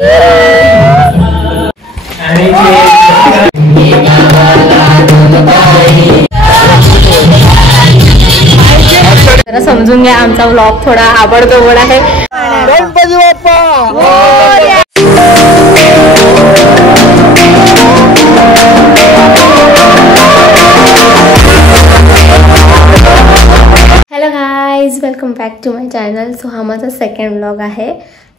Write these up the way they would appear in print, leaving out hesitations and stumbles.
जरा समजून घ्या, आमचा व्लॉग थोडा आबडधोबड आहे. Ganpati Bappa. Hello guys, welcome back to my channel. So हा माझा सेकंड व्लॉग आहे.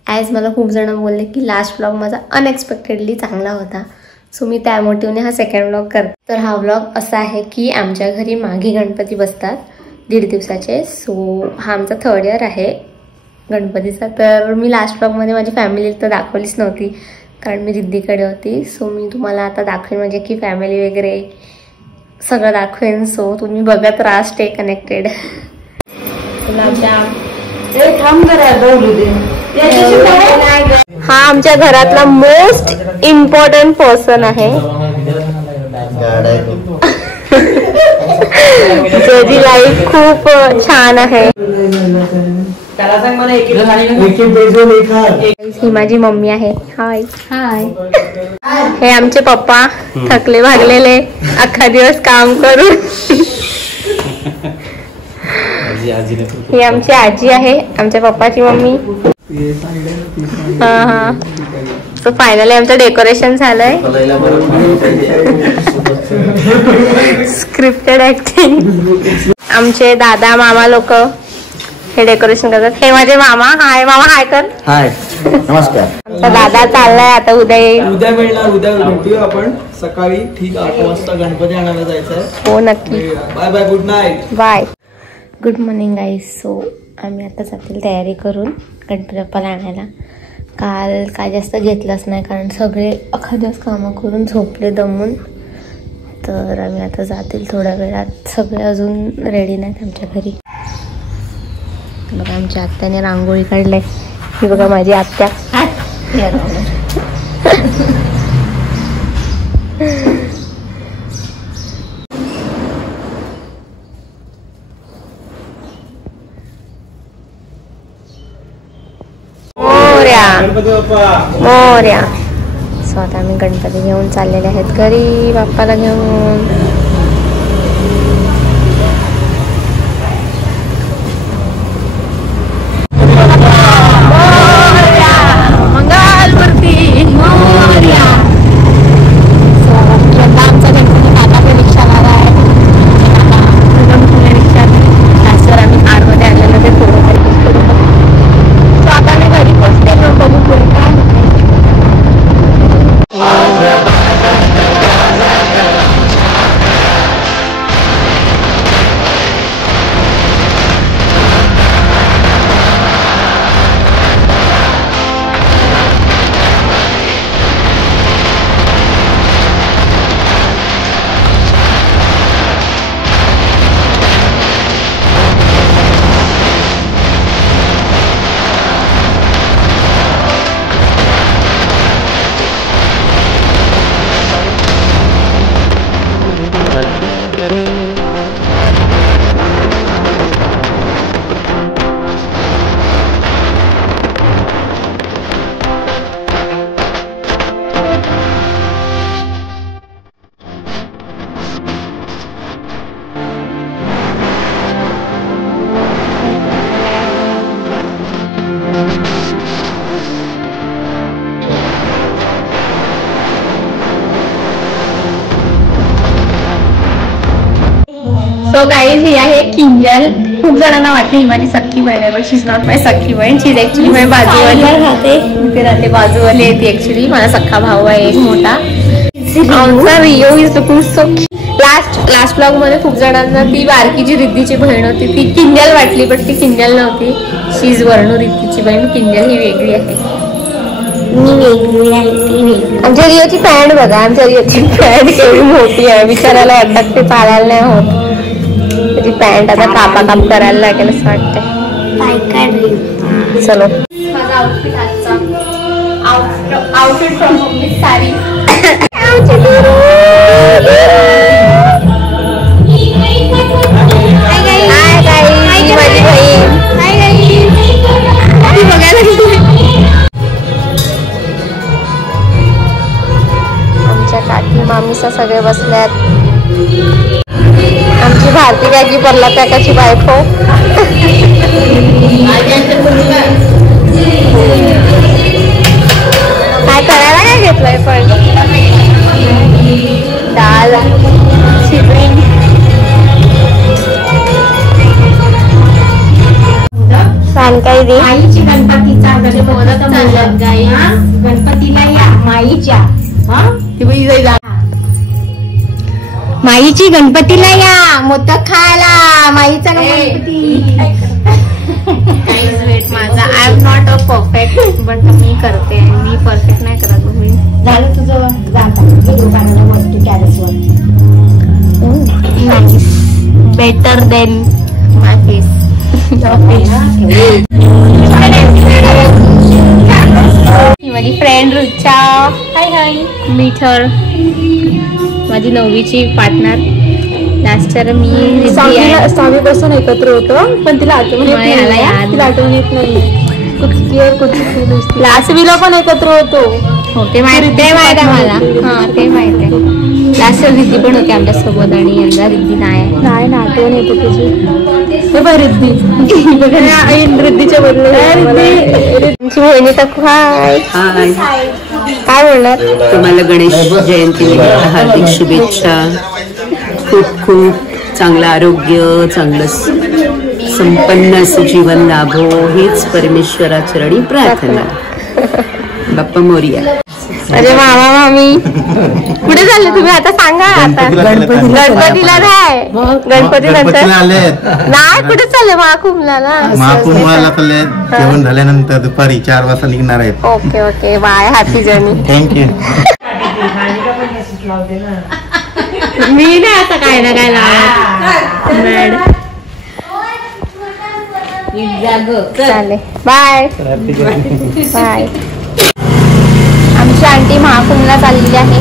ॲज मला खूप जण बोलले की लास्ट व्लॉग माझा अनएक्सपेक्टेडली चांगला होता. सो मी त्या मोटिवने हा सेकंड व्लॉग करते. तर हा व्लॉग असा आहे की आमच्या घरी माघी गणपती बसतात 1.5 दिवसाचे. सो हा आमचा 3rd इयर आहे गणपतीचा. तर मी लास्ट व्लॉगमध्ये माझी फॅमिली तर दाखवलीच नव्हती कारण मी रिद्धीकडे होती. सो मी तुम्हाला आता दाखवेन म्हणजे की फॅमिली वगैरे सगळं दाखवेन. सो तुम्ही बघत राहा, स्टे कनेक्टेड. हा आमच्या घरातला मोस्ट इम्पॉर्टंट पर्सन आहे, ज्याची लाईफ खूप छान आहे. ही माझी मम्मी आहे. हाय हाय. हे आमचे पप्पा थकले भागलेले अख्खा दिवस काम करून. ही आमची आजी आहे, आमच्या पप्पाची मम्मी. हा सो फायनली आमचं डेकोरेशन झालंय. Scripted acting. आमचे दादा मामा लोक हे डेकोरेशन करतात. हे माझे मामा. हाय मामा, हाय कर. हाय, नमस्कार. आमचा दादा चाललाय आता, उद्या येईल. उद्या मिळणार, उद्या भेटूया आपण सकाळी. ठीक, 8 वाजता गणपती आणायला जायचंय. हो नक्की. Bye bye, good night. Bye. Good morning guys. So आम्ही आता जातील तयारी करून गणपती बाप्पाला आणायला. काल काय जास्त घेतलंच नाही कारण सगळे अख्खा दिवस कामं करून झोपले दमून. तर आम्ही आता जातील थोड्या वेळात. सगळे अजून रेडी नाहीत आमच्या घरी. बघा आमच्या आत्याने रांगोळी काढले. ही बघा माझी आत्या. मोरया. सो आता आम्ही गणपती घेऊन चाललेले आहेत घरी बाप्पाला घेऊन. मंगलमूर्ती मोरया. सो आमचा गणपती काका रिक्षाला आहे. रिक्षा आम्ही आरमध्ये आलेलो ते थोडं आता मी घरी पोचते. बघू पुढे काय सो गाईज, ही आहे किंजल. खूप जणांना वाटते ही माझी सख्खी बहीण आहे, बट शी इज नॉट माय सख्खी बहीण. शी इज ऍक्च्युली माझी बाजूवाली राहते. इथे राहते बाजूवाली आहे ती. ऍक्च्युली मला सख्खा भाऊ आहे एक मोठा. आमचा Rio is looking so. Last blog मध्ये खूप जणांना ती बारकी जी रिद्धीची बहीण होती ती किंजल वाटली, बट ती किंजल नव्हती. शी इज वर्णू रिद्धीची बहीण. किंजल ही वेगळी आहे. मी वेगळी आहे, ती वेगळी. आमच्या रिओची पॅन्ट बघा. आमच्या रिओची पॅन्ट केवढी मोठी आहे. विचारायला वाटत ते पाळायला नाही होत. त्याची पॅन्ट आता काप करायला लागेल असं वाटतंय. चलो. माझा आउटफिट आजचा आउटफिट फ्रॉम मम्मी साडी. माझी बहीण. मस्त सगळे बसल्यात. आमची भारती काकी पडला त्याची बायको. काय करायला काय घेतलंय पण डाळ शिकली. सांगताय दे आईची गणपतीचा गणपतीला या माईच्या माईची गणपतीला या मोदक खायला. माईचा गणपती. माझा I am not a perfect but मी करते. मी परफेक्ट नाही करत. तुम्ही झालं तुझं दुकानाला वरती टॅरेसवर. नाईस. बेटर देन माय फेस. माझी फ्रेंड रुचा. हाय हाय. मीटर माझी 9वीची पार्टनर. लास्ट इयर मी 6वी पासून एकत्र होतो पण तिला आठवण येत नाही. लास्ट वीला पण एकत्र होतो. हो ते माहिती आहे मला. हा ते माहिती आहे. लास्ट इयर रिद्धी पण होती आमच्या सोबत आणि यंदा रिद्धी नाही ना आठवण येते तुझी. रिद्धीच्या बदल तुमची बहिणी तर काय बोलणार. तुम्हाला गणेश जयंती हार्दिक शुभेच्छा. खूप खूप चांगलं आरोग्य, चांगलं संपन्न असं जीवन लाभो हीच परमेश्वराचरणी प्रार्थना. बाप्पा मोरया. अरे मामा मामी कुठे चालले तुम्ही आता सांगा. आता गणपतीला नाही. गणपती नंतर नाही कुठे चालले. महाकुंभाला चालले. जेवण झाल्यानंतर दुपारी 4 वाजता निघणार आहेत. Okay okay bye. Happy journey. Thank you. मी नाही आता काय ना काय लावणार. चालेल बाय बाय. आमची आंटी महाकुंभला चाललेली आहे.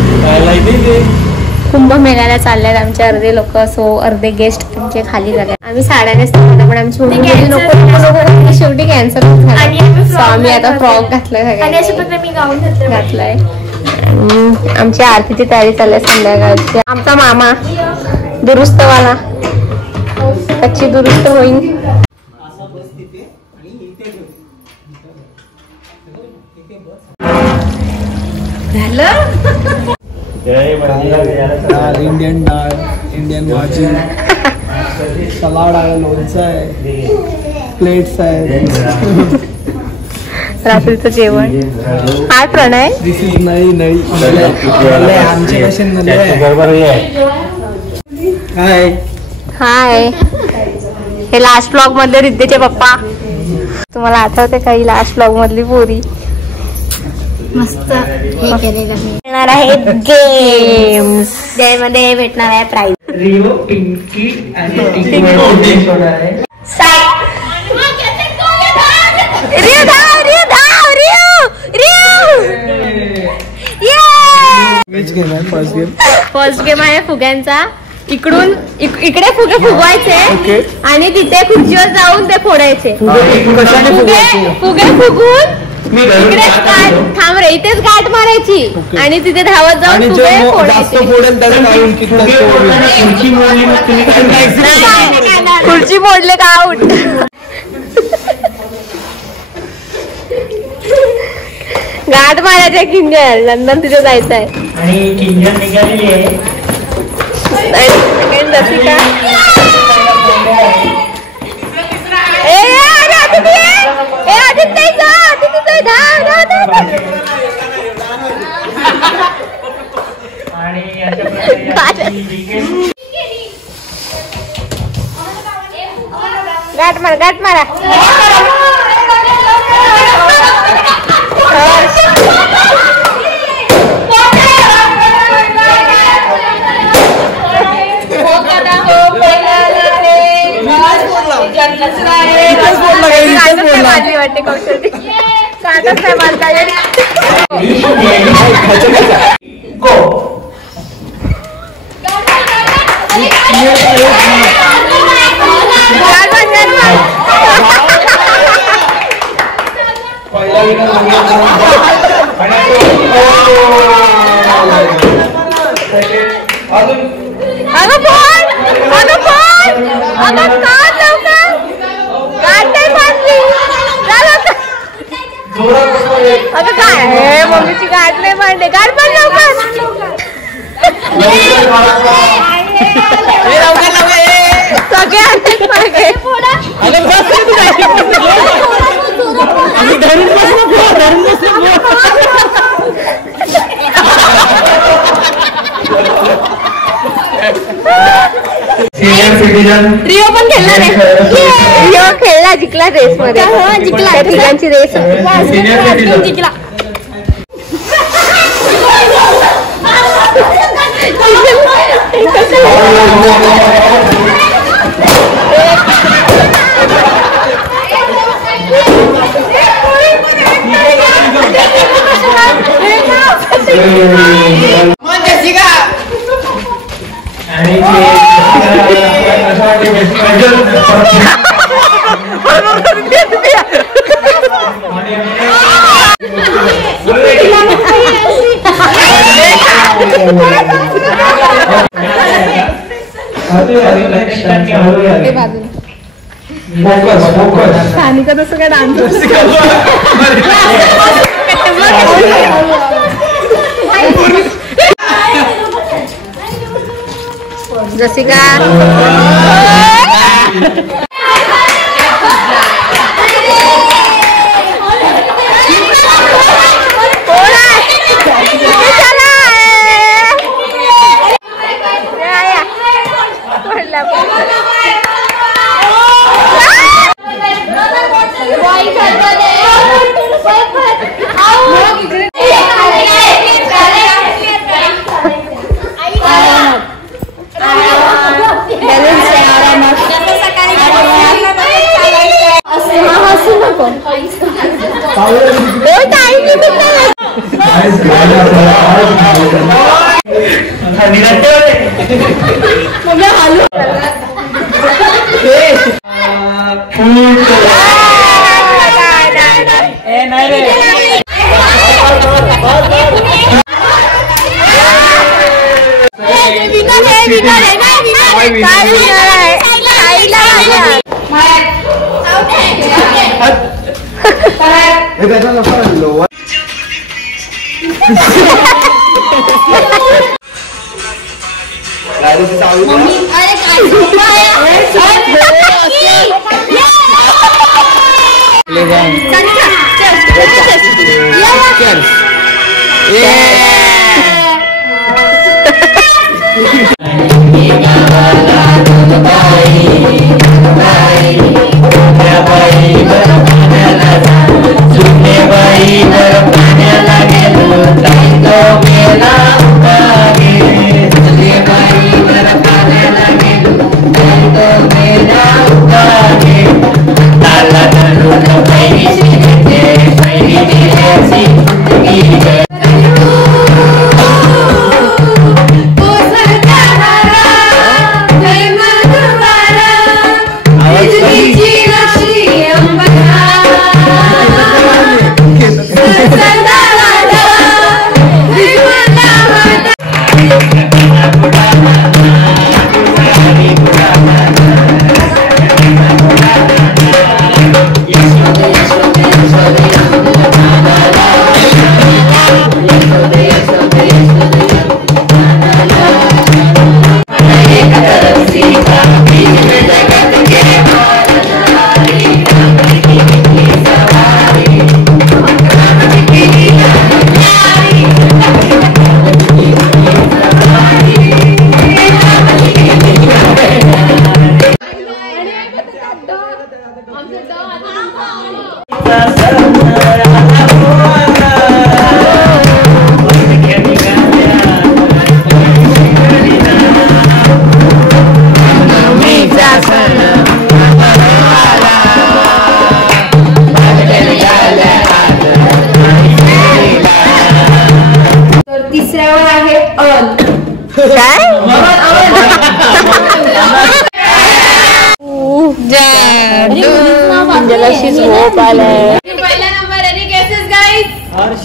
कुंभमेळ्याला चालल्यात आमचे अर्धे लोक. सो अर्धे गेस्ट आमचे खाली झाले. आम्ही साड्या नेसतो पण आमची मम्मी नको शेवटी कॅन्सल झालं. सो आम्ही आता फ्रॉक घातलाय घातलाय. आमची आरतीची तयारी चालली आहे संध्याकाळची. आमचा मामा दुरुस्तवाला कच्ची दुरुस्त होईल. इंडियन डाळ, इंडियन भाजी, सलाड आहे, लोणचं आहे, प्लेट्स आहेत. रात्रीचं जेवण. हाय प्रणय. दिस इज नळी आमचे कसे हाय हाय. हे लास्ट ब्लॉग मधले रिद्धीचे पप्पा. तुम्हाला आठवते काही लास्ट ब्लॉग मधली पोरी. मस्त हे केलेलं भेटणार आहे गेम्स. त्यामध्ये भेटणार आहे प्राइज. रिओ, पिंकी आणि टिंकी होणार आहे. फर्स्ट गेम आहे फुग्यांचा. इकडून इकडे फुगे फुगवायचे आणि तिथे खुर्चीवर जाऊन ते फोडायचे. फुगे फुगून इकडे थांब रे इथेच गाठ मारायची आणि तिथे धावत जाऊन फुगे फोडायचे. खुर्ची मोडले का आउट. गाठ मारायचे किंजल. नंतर तिथे जायचं आहे. आणि किंजल निघालेली आहे. गाठ मारा गाठ मारा. वाटते कौशल्य काटच नाही मारता येईल. अगं फोन, अगं फोन, अगं काढ लवकर, काढ नाही बांधली, अगं काय मम्मीची गाठ नाही बांधली, गाठ बांध लवकर. सगळे आलेच मागे. रिओ पण खेळला रे, रिओ खेळला, जिंकला रेस मध्ये, जिंकला तिघांची रेस जिंकला. सानिका तसं काय डान्स जसिका अंजलाशी झोप आलाय. पहिला नंबर आणि गेसेस गाइस. हर्ष.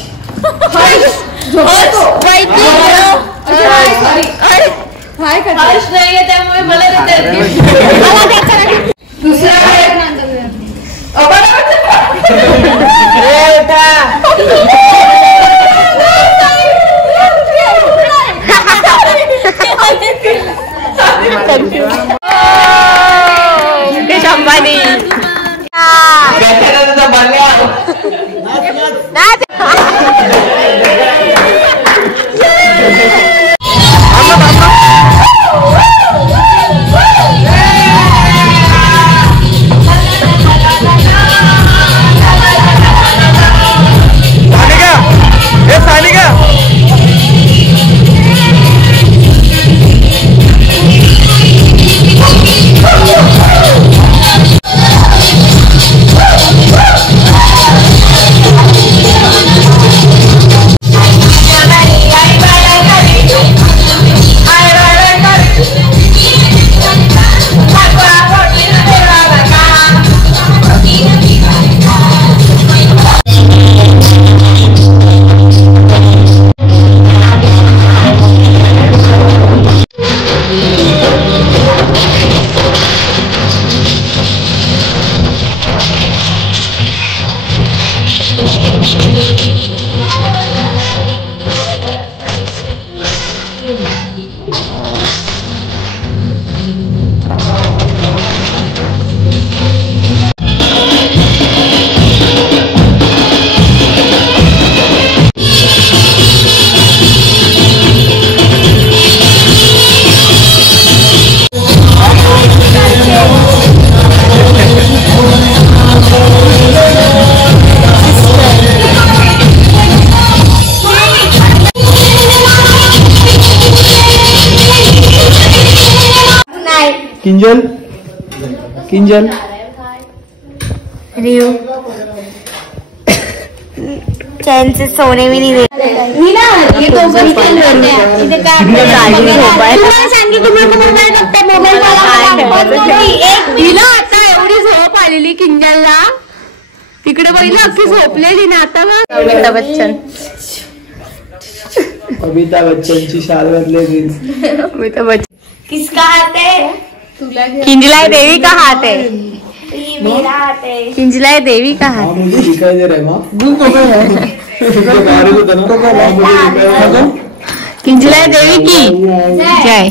किंजल किंजल रियो चैन से सोने भी नहीं देते। ये तो बस खेल रहे हैं। इधर का सांगी तुम्हाला मोबाईल बघते मोबाईल तिला आता एवढी झोप आलेली किंजलला तिकडे पहिलं अख्खी झोपलेली ना आता अमिताभ बच्चन अमिताभ बच्चनची शाल घातली अमिताभ बच्चन किसका हाथ है किंजला देवी का हाथ है ये मेरा हाथ है किंजला देवी का हाथ मुझे दिखाई दे रहा है माँ किंजला देवी की जय